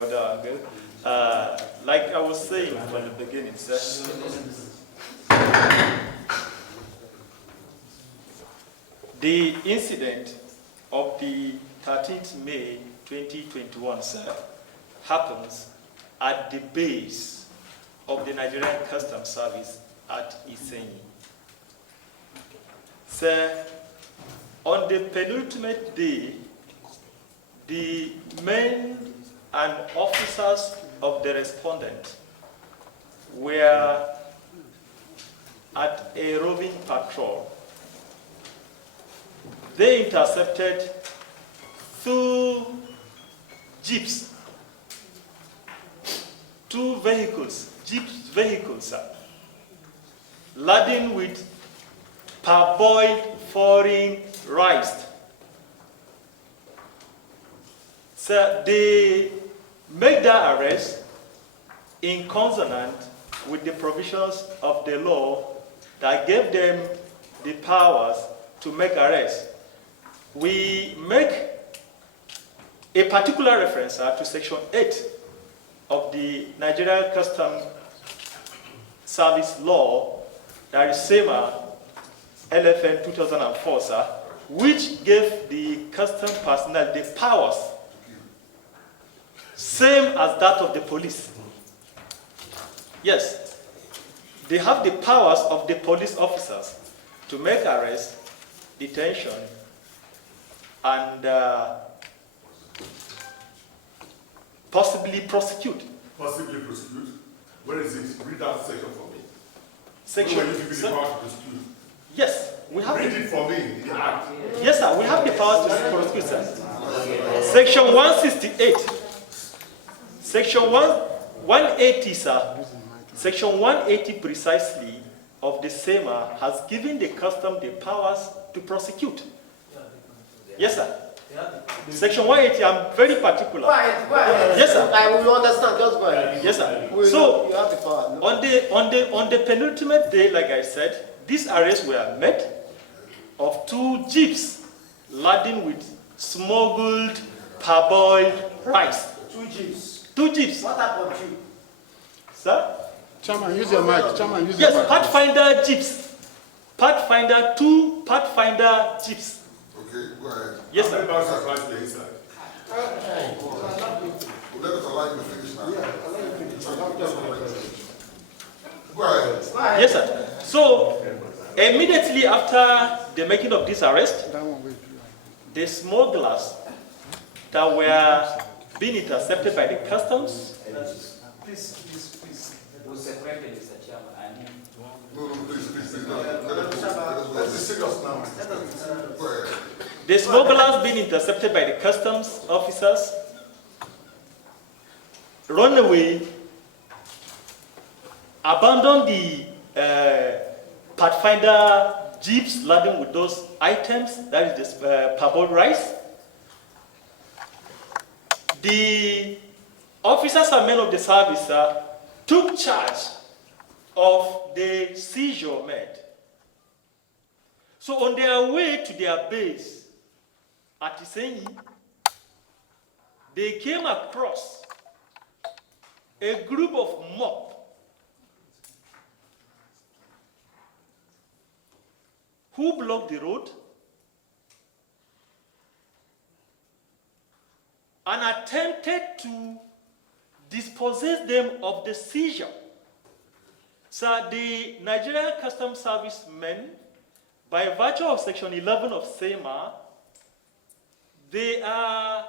Like I was saying from the beginning, sir, the incident of the 13th May 2021, sir, happens at the base of the Nigerian Customs Service at Iseyin. Sir, on the penultimate day, the men and officers of the respondent were at a roving patrol. They intercepted two jeeps, two vehicles, laden with parboiled foreign rice. So they made that arrest in consonant with the provisions of the law that gave them the powers to make arrests. We make a particular reference to Section 8 of the Nigerian Customs Service Law, that is SEMA LFN 2004, sir, which gave the custom personnel the powers same as that of the police. Yes, they have the powers of the police officers to make arrest, detention, and possibly prosecute. Possibly prosecute? Where is it? Read that section for me. Section. Where will you give me the power to prosecute? Yes, we have. Read it for me in the act. Yes, sir, we have the power to prosecute, sir. Section 168. Section 180, sir. Section 180 precisely of the SEMA has given the custom the powers to prosecute. Yes, sir. Section 180, I'm very particular. Go ahead. Yes, sir. I will understand. Just go ahead. Yes, sir. So you have the power. No? on the penultimate day, like I said, these arrests were made of two jeeps laden with smuggled parboiled rice. Two jeeps. Two jeeps. What type of jeep? Sir? Chairman, use your mic. Chairman, use your Yes, mic. Pathfinder jeeps. Two Pathfinder jeeps. Okay, go ahead. Yes, How sir. many powers are right there inside? Let us allow you to finish now. Go ahead. Yes, sir. So, immediately after the making of this arrest, That one will be. the smugglers that were being intercepted by the customs. Please. We'll separate it, Mr. Chairman. No, please. Let's be serious now. Go ahead. The smugglers being intercepted by the customs officers run away, abandon the Pathfinder jeeps laden with those items, that is the parboiled rice. The officers and men of the service took charge of the seizure made. So on their way to their base at Iseyin, they came across a group of mob who blocked the road and attempted to dispossess them of the seizure. So the Nigerian Customs Service men, by virtue of Section 11 of SEMA, they are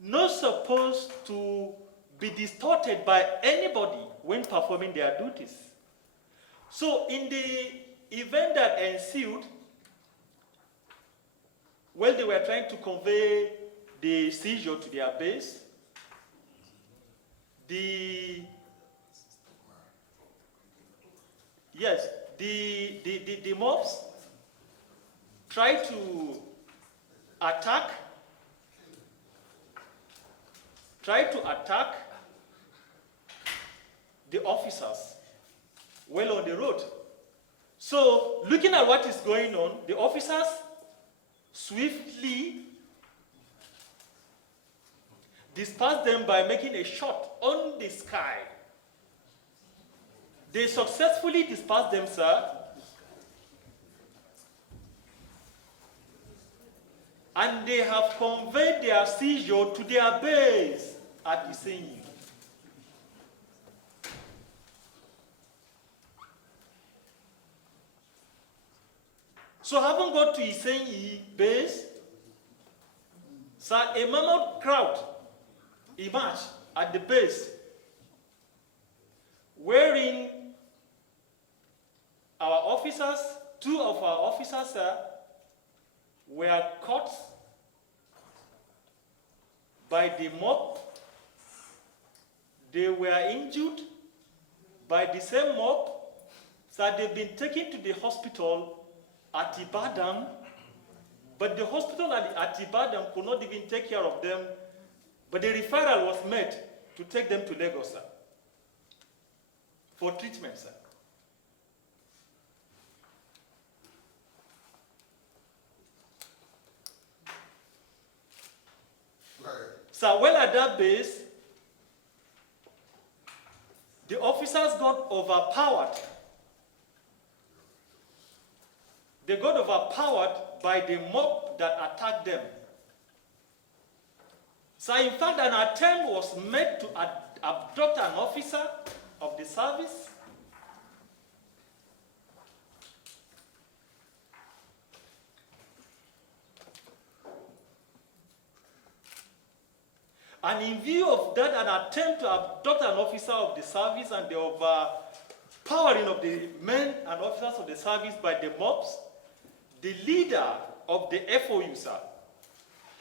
not supposed to be distorted by anybody when performing their duties. So in the event that ensued, while they were trying to convey the seizure to their base, the mobs tried to attack the officers well on the road. So, looking at what is going on, the officers swiftly dispersed them by making a shot on the sky. They successfully dispersed them, sir. And they have conveyed their seizure to their base at Iseyin. So having got to Iseyin base, sir, a mammoth crowd emerged at the base, wherein our officers, 2 of our officers, sir, were caught by the mob. They were injured by the same mob. So they've been taken to the hospital at Ibadan, but the hospital at Ibadan could not even take care of them, but the referral was made to take them to Lagos, sir, for treatment, sir. So well at that base, the officers got overpowered. They got overpowered by the mob that attacked them. So in fact, an attempt was made to abduct an officer of the service. And in view of that, an attempt to abduct an officer of the service and the overpowering of the men and officers of the service by the mobs, the leader of the FOU, sir,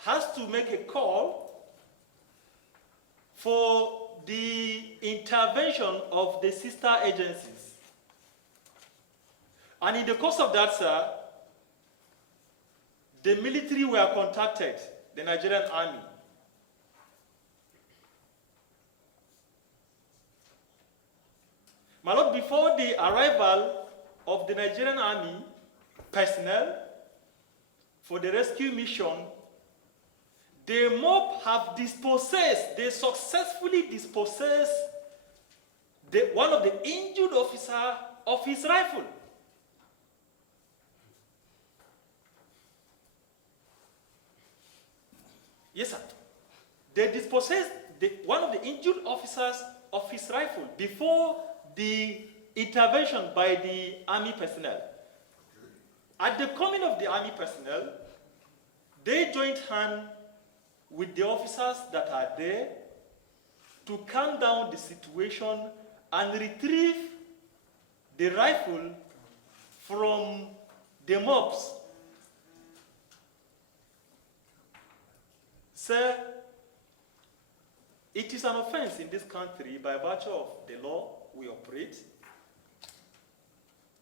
has to make a call for the intervention of the sister agencies. And in the course of that, sir, the military were contacted, the Nigerian army. My lord, before the arrival of the Nigerian army personnel for the rescue mission, the mob have dispossessed, they successfully dispossessed one of the injured officer of his rifle. Yes, sir. They dispossessed one of the injured officers of his rifle before the intervention by the army personnel. At the coming of the army personnel, they joined hands with the officers that are there to calm down the situation and retrieve the rifle from the mobs. Sir, it is an offense in this country by virtue of the law we operate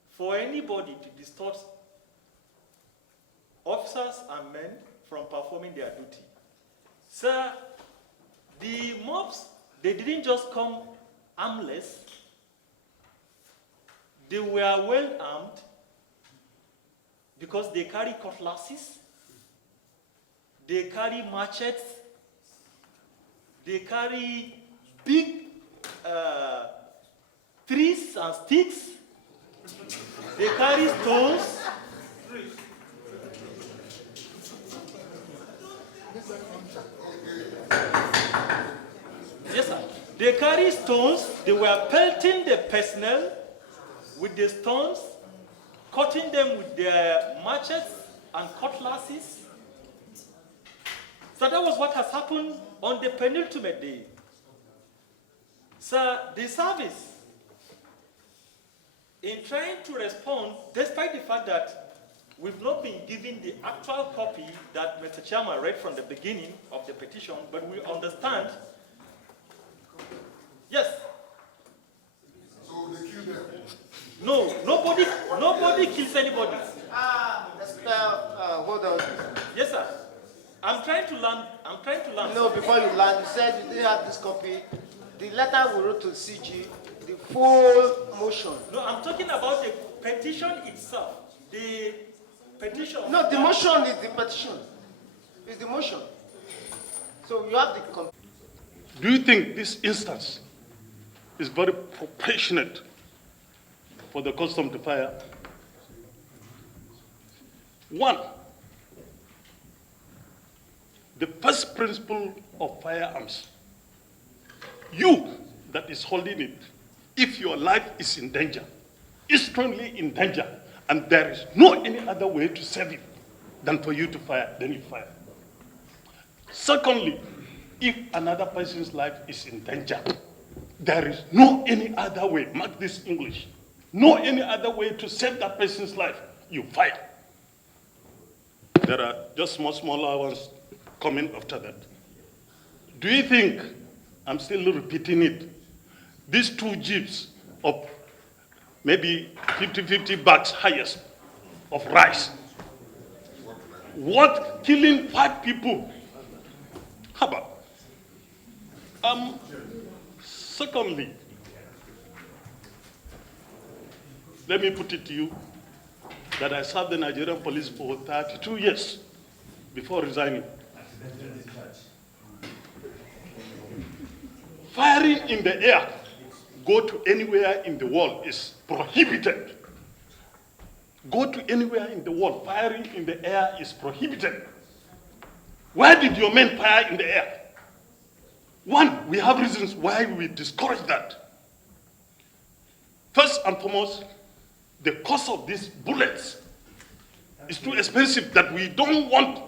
for anybody to distort officers and men from performing their duty. Sir, the mobs, they didn't just come armless. They were well armed because they carry cutlasses, they carry machetes, they carry big trees and sticks, they carry stones. Yes, sir. They carry stones. They were pelting the personnel with the stones, cutting them with their machetes and cutlasses. So that was what has happened on the penultimate day. So the service, in trying to respond, despite the fact that we've not been given the actual copy that Mr. Chairman read from the beginning of the petition, but we understand. Yes. So they killed them? No, nobody kills anybody. Hold on. Yes, sir. I'm trying to learn. No, before you land, you said you didn't have this copy. The letter we wrote to CG, the full motion. No, I'm talking about the petition itself. The petition. No, the motion is the petition. It's the motion. So you have the Do you think this instance is very proportionate for the custom to fire? One, the first principle of firearms, you that is holding it, if your life is in danger, is strongly in danger, and there is no any other way to save it than for you to fire, then you fire. Secondly, if another person's life is in danger, there is no any other way, mark this English, no any other way to save that person's life, you fire. There are just smaller ones coming after that. Do you think, I'm still repeating it, these 2 jeeps of maybe 50 bags highest of rice, what killing 5 people? How about? Secondly, let me put it to you that I served the Nigerian police for 32 years before resigning. Firing in the air, go to anywhere in the world is prohibited. Go to anywhere in the world, firing in the air is prohibited. Why did your men fire in the air? One, we have reasons why we discourage that. First and foremost, the cost of these bullets is too expensive that we don't want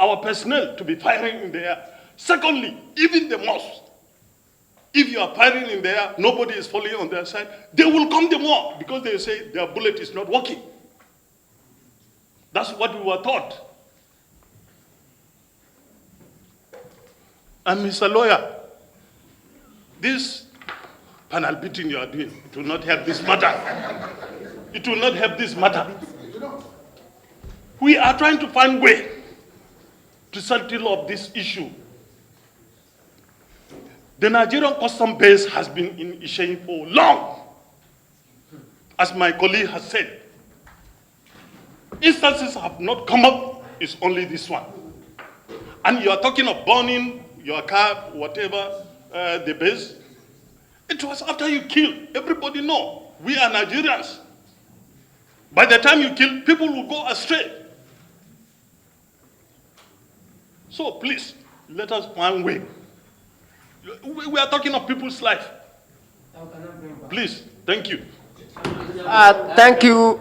our personnel to be firing in the air. Secondly, even the mosques, if you are firing in the air, nobody is falling on their side, they will come the more because they say their bullet is not working. That's what we were taught. And Mr. Lawyer, this panel beating you are doing, it will not help this matter. It will not help this matter. We are trying to find a way to settle up this issue. The Nigerian custom base has been in Iseyin for long. As my colleague has said, instances have not come up, it's only this one. And you are talking of burning your car, whatever, the base. It was after you killed. Everybody know, we are Nigerians. By the time you kill, people will go astray. So please, let us find a way. We are talking of people's life. Please, thank you. Thank you.